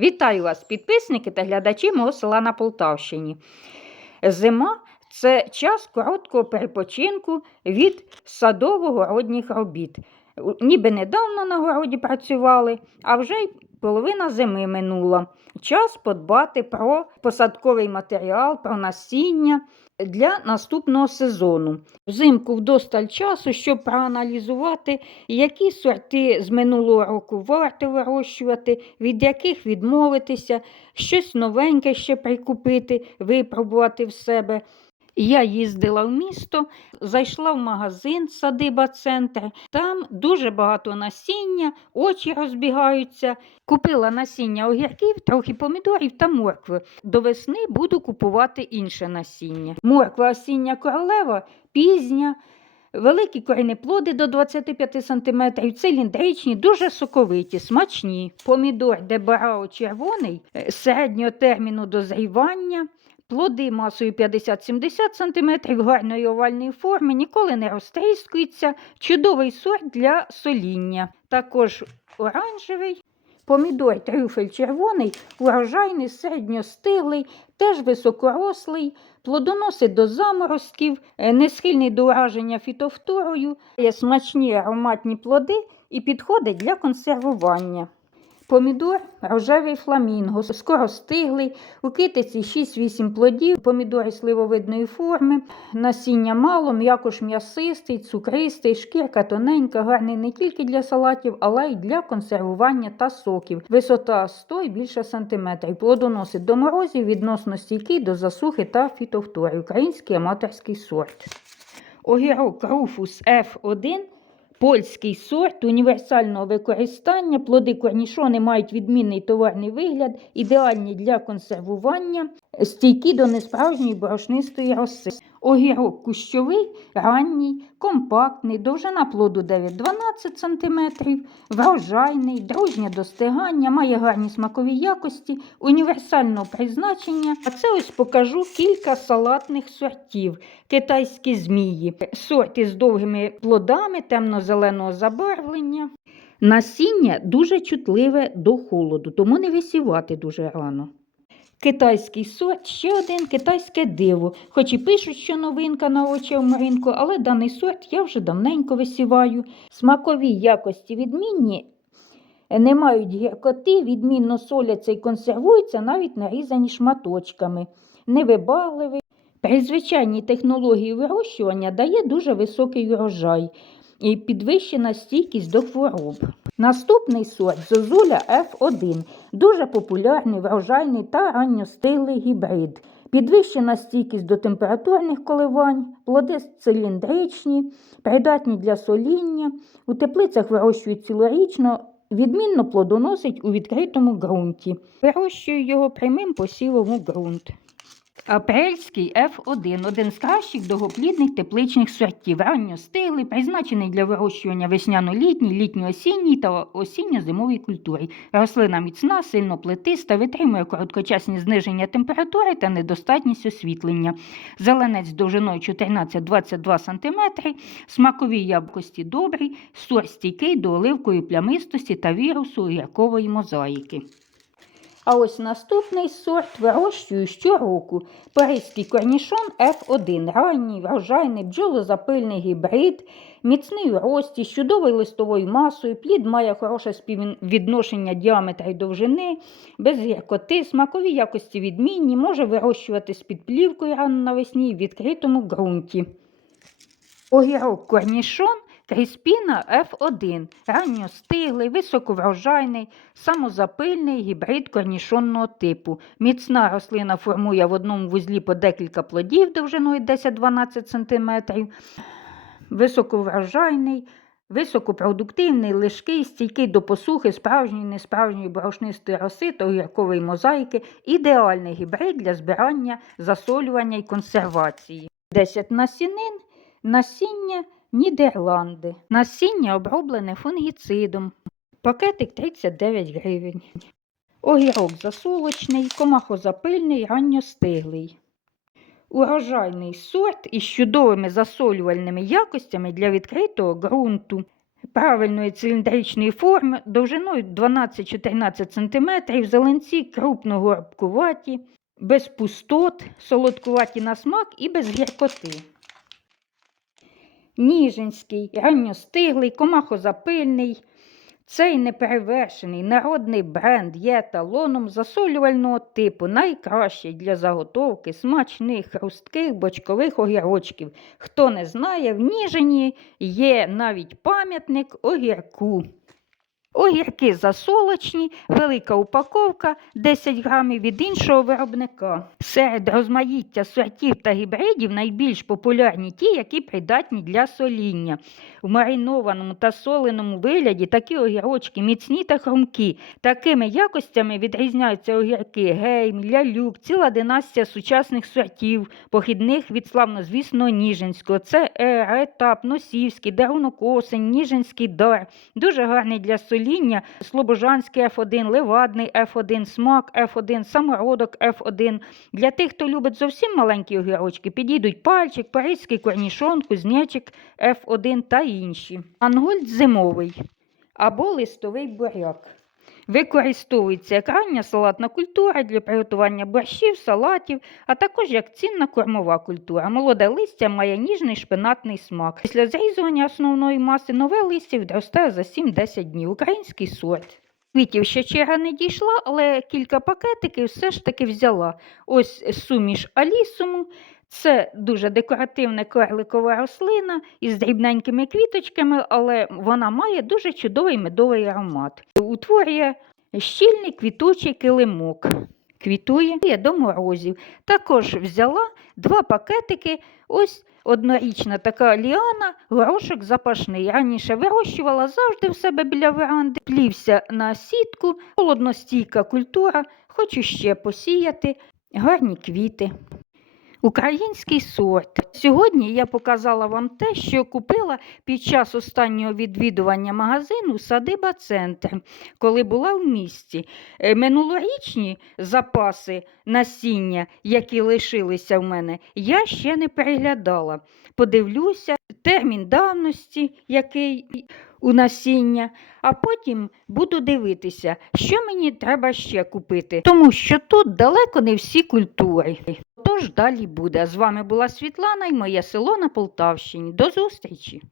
Вітаю вас, підписники та глядачі мого села на Полтавщині. Зима це час короткого перепочинку від садово-городніх робіт. Ніби недавно на городі працювали, а вже й половина зими минула. Час подбати про посадковий матеріал, про насіння для наступного сезону. Взимку вдосталь часу, щоб проаналізувати, які сорти з минулого року варто вирощувати, від яких відмовитися, щось новеньке ще прикупити, випробувати в себе. Я їздила в місто, зайшла в магазин Садиба Центр. Там дуже багато насіння, очі розбігаються. Купила насіння огірків, трохи помідорів та моркви. До весни буду купувати інше насіння. Морква осіння королева пізня. Великі коренеплоди до 25 см, циліндричні, дуже соковиті, смачні. Помідор дебарао червоний е, середнього терміну дозрівання. Плоди масою 50-70 см, гарної овальної форми, ніколи не розтріскуються. Чудовий сорт для соління. Також оранжевий. Помідор трюфель червоний, урожайний, середньостиглий, теж високорослий, плодоносить до заморозків, е, не схильний до ураження фітофторою, смачні ароматні плоди і підходить для консервування. Помідор рожевий фламінго, скоростиглий, у китиці 6-8 плодів, помідори сливовидної форми, насіння мало, м'якош м'ясистий, цукристий, шкірка тоненька, гарний не тільки для салатів, але й для консервування та соків. Висота 100 і більше сантиметрів. Плодоносить до морозів, відносно стійкий до засухи та фітофтори. Український аматорський сорт. Огірок Руфус F1 Польський сорт універсального використання, плоди корнішони мають відмінний товарний вигляд, ідеальні для консервування, стійкі до несправжньої борошнистої роси. Огірок кущовий, ранній, компактний, довжина плоду 9-12 см, врожайний, дружнє достигання, має гарні смакові якості, універсального призначення. А це ось покажу кілька салатних сортів. Китайські змії, сорт із довгими плодами темно-зеленого забарвлення. Насіння дуже чутливе до холоду, тому не висівати дуже рано. Китайський сорт, ще один китайське диво. Хоч і пишуть, що новинка на очевому ринку, але даний сорт я вже давненько висіваю. Смакові якості відмінні, не мають гіркоти, відмінно соляться і консервуються навіть нарізані шматочками. Невибагливий. При звичайній технології вирощування дає дуже високий урожай і підвищена стійкість до хвороб. Наступний сорт зозуля F1 дуже популярний, врожайний та ранньостиглий гібрид. Підвищена стійкість до температурних коливань, плоди циліндричні, придатні для соління, у теплицях вирощують цілорічно, відмінно плодоносить у відкритому ґрунті. Вирощую його прямим посівом у ґрунт. Апрельський F1 один з кращих довгоплідних тепличних сортів, ранньостиглий, призначений для вирощування весняно-літній, літньо-осінній та осінньо-зимовій культури. Рослина міцна, сильно плетиста, витримує короткочасні зниження температури та недостатність освітлення. Зеленець довжиною 14-22 см, смакові якості добрі, сорт стійкий до оливкової плямистості та вірусу гіркової мозаїки. А ось наступний сорт вирощую щороку. Паризький корнішон F1, ранній, врожайний, бджолозапильний гібрид, міцний у рості, з чудовою листовою масою, плід має хороше співвідношення діаметра і довжини, без гіркоти, смакові якості відмінні, може вирощуватись під плівкою рано навесні в відкритому ґрунті. Огірок корнішон Кріспіна F1 ранньостиглий, високоврожайний, самозапильний гібрид корнішонного типу. Міцна рослина формує в одному вузлі по декілька плодів довжиною 10-12 см. Високоврожайний, високопродуктивний, лишкий, стійкий до посухи, справжньої, несправжньої борошнистої роси та огіркової мозаїки. Ідеальний гібрид для збирання, засолювання і консервації. 10 насінин, насіння Нідерланди. Насіння оброблене фунгіцидом. Пакетик 39 гривень. Огірок засолочний, комахозапильний, ранньостиглий. Урожайний сорт із чудовими засолювальними якостями для відкритого ґрунту. правильної циліндричної форми, довжиною 12-14 см, зеленці крупно горбкуваті, без пустот, солодкуваті на смак і без гіркоти. Ніжинський, ранньостиглий, комахозапильний. Цей неперевершений народний бренд є еталоном засолювального типу, найкращий для заготовки смачних хрустких бочкових огірочків. Хто не знає, в Ніжині є навіть пам'ятник огірку. Огірки засолочні, велика упаковка 10 грамів від іншого виробника. Серед розмаїття сортів та гібридів найбільш популярні ті, які придатні для соління. В маринованому та соленому вигляді такі огірочки міцні та хрумкі. Такими якостями відрізняються огірки гейм, лялюк, ціла династія сучасних сортів, похідних від славнозвісного Ніжинського. Це ер, етап, носівський, дарунок осень, Ніжинський дар. Дуже гарний для соління. Слобожанський F1, Левадний F1, смак F1, самородок F1. Для тих, хто любить зовсім маленькі огірочки, підійдуть пальчик, паризький корнішон, кузнечик F1 та інші. Ангольд зимовий або листовий буряк. Використовується як рання салатна культура для приготування борщів, салатів, а також як цінна кормова культура. Молоде листя має ніжний шпинатний смак. Після зрізування основної маси нове листя відростає за 7-10 днів. Український сорт. Квітів ще черга не дійшла, але кілька пакетиків все ж таки взяла. Ось суміш алісуму. Це дуже декоративна карликова рослина із дрібненькими квіточками, але вона має дуже чудовий медовий аромат. Утворює щільний квітучий килимок. Квітує до морозів. Також взяла два пакетики. Ось однорічна така ліана, горошок запашний. Раніше вирощувала завжди в себе біля веранди, плівся на сітку, холодностійка культура, хочу ще посіяти, гарні квіти. Український сорт. Сьогодні я показала вам те, що купила під час останнього відвідування магазину Садиба Центр, коли була в місті. Е, Минулорічні запаси насіння, які лишилися в мене, я ще не переглядала. Подивлюся, термін давності, який у насіння, а потім буду дивитися, що мені треба ще купити, тому що тут далеко не всі культури. Тож далі буде. З вами була Світлана і моє село на Полтавщині. До зустрічі!